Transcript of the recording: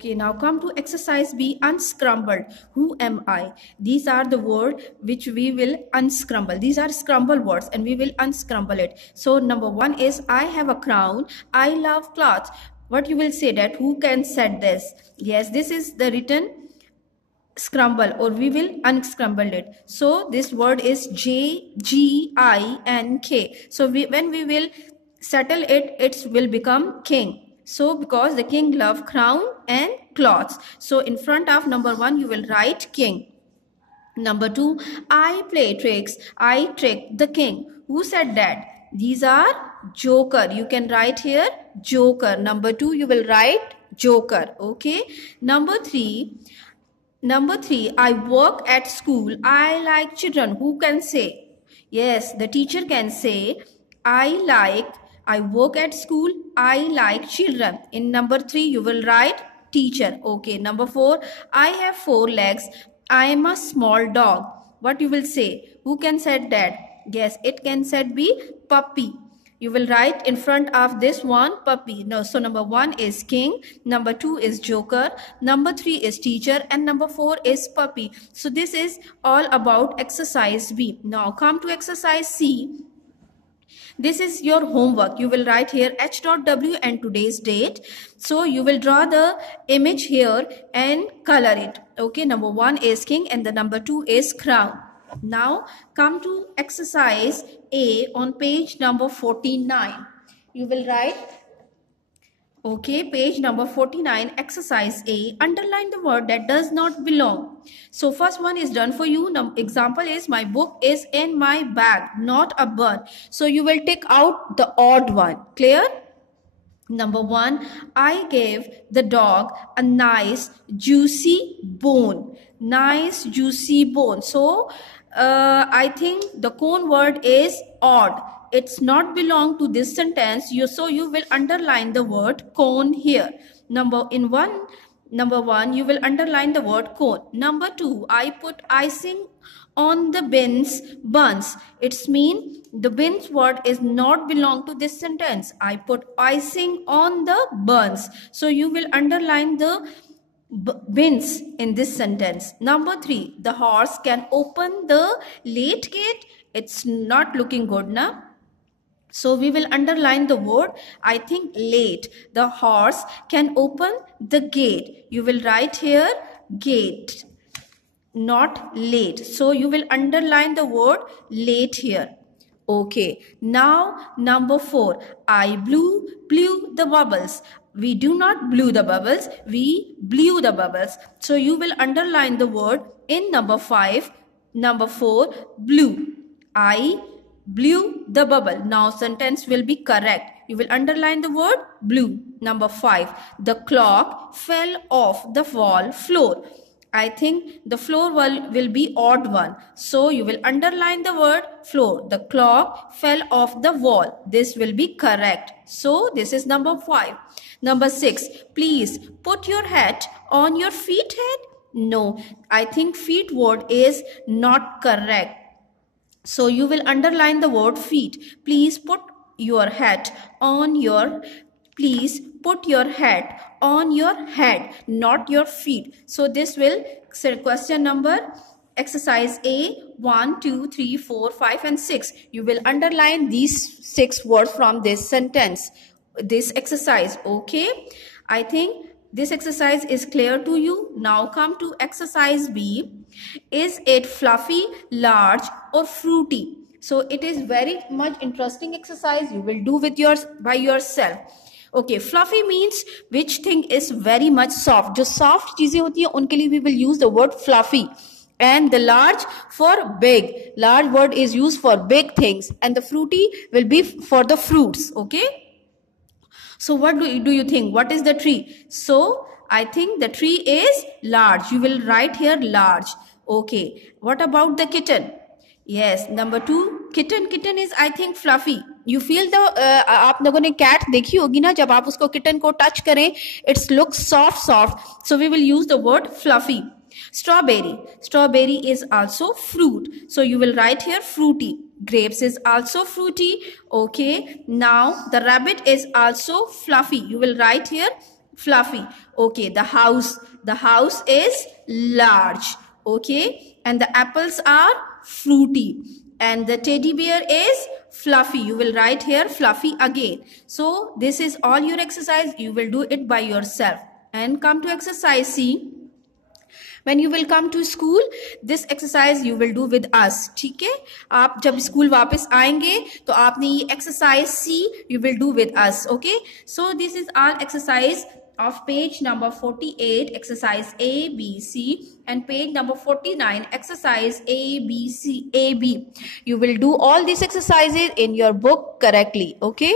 Okay, now come to exercise B, unscrambled. Who am I? These are the words which we will unscramble. These are scramble words and we will unscramble it. So number one is I have a crown. I love clothes. What you will say that who can said this? Yes, this is the written scramble or we will unscramble it. So this word is J-G-I-N-K. So when we will settle it, it will become king. So because the king love crown and cloths. So in front of number one, you will write king. Number two, I play tricks. I trick the king. Who said that? These are joker. You can write here joker. Number two, you will write joker. Okay. Number three, I work at school. I like children. Who can say? Yes, the teacher can say, I work at school. I like children. In number three, you will write teacher. Okay. Number four, I have 4 legs. I am a small dog. What you will say? Who can say that? Yes, it can said be puppy. You will write in front of this one puppy. No, so number one is king. Number two is joker. Number three is teacher. And number four is puppy. So this is all about exercise B. Now come to exercise C. This is your homework. You will write here H.W and today's date. So you will draw the image here and color it. Okay, number one is king and the number two is crown. Now come to exercise A on page number 49. You will write, okay, page number 49, exercise A, underline the word that does not belong. So first one is done for you. Now, example is my book is in my bag, not a bird. So you will take out the odd one. Clear? Number one, I gave the dog a nice juicy bone. Nice juicy bone. So I think the cone word is odd. It's not belong to this sentence. So you will underline the word cone here. Number one, you will underline the word cone. Number two, I put icing on the buns. It's mean the bins word is not belong to this sentence. I put icing on the buns. So you will underline the bins in this sentence. Number three, the horse can open the late gate. It's not looking good now. So we will underline the word, I think, late. The horse can open the gate. You will write here gate, not late. So you will underline the word late here. Okay. Now number four, I blew the bubbles. We do not blew the bubbles. We blew the bubbles. So you will underline the word in number 5. Number 4, blew. I blew the bubble. Now sentence will be correct. You will underline the word blew. Number 5, the clock fell off the wall floor. I think the floor will be odd one. So you will underline the word floor. The clock fell off the wall. This will be correct. So this is number 5. Number 6, please put your hat on your feet head. No, I think feet word is not correct. So you will underline the word feet. Please put your hat on your, please put your hat on your head, not your feet. So this will say question number exercise A 1, 2, 3, 4, 5 and 6. You will underline these 6 words from this sentence, this exercise. Okay, I think this exercise is clear to you. Now come to exercise B. Is it fluffy, large or fruity? So it is very much interesting exercise. You will do with by yourself. Okay, fluffy means which thing is very much soft. जो soft चीजें होती हैं उनके लिए we will use the word fluffy. And the large for big. Large word is used for big things. And the fruity will be for the fruits. Okay. So what do you think? What is the tree? So I think the tree is large. You will write here large. Okay. What about the kitten? Yes. Number 2, kitten. Kitten is I think fluffy. You feel the आप लोगों ने cat देखी होगी ना जब आप उसको kitten को touch करें, it looks soft. So we will use the word fluffy. Strawberry. Strawberry is also fruit. So you will write here fruity. Grapes is also fruity. Okay. Now the rabbit is also fluffy. You will write here fluffy. Okay, the house is large. Okay, and the apples are fruity, and the teddy bear is fluffy. You will write here fluffy again. So this is all your exercise. You will do it by yourself. And come to exercise C. When you will come to school, this exercise you will do with us. ठीक है, आप जब school वापस आएंगे तो आपने ये exercise C you will do with us. Okay, so this is all exercise of page number 48, exercise A, B, C, and page number 49, exercise A, B, C, A, B. You will do all these exercises in your book correctly. Okay.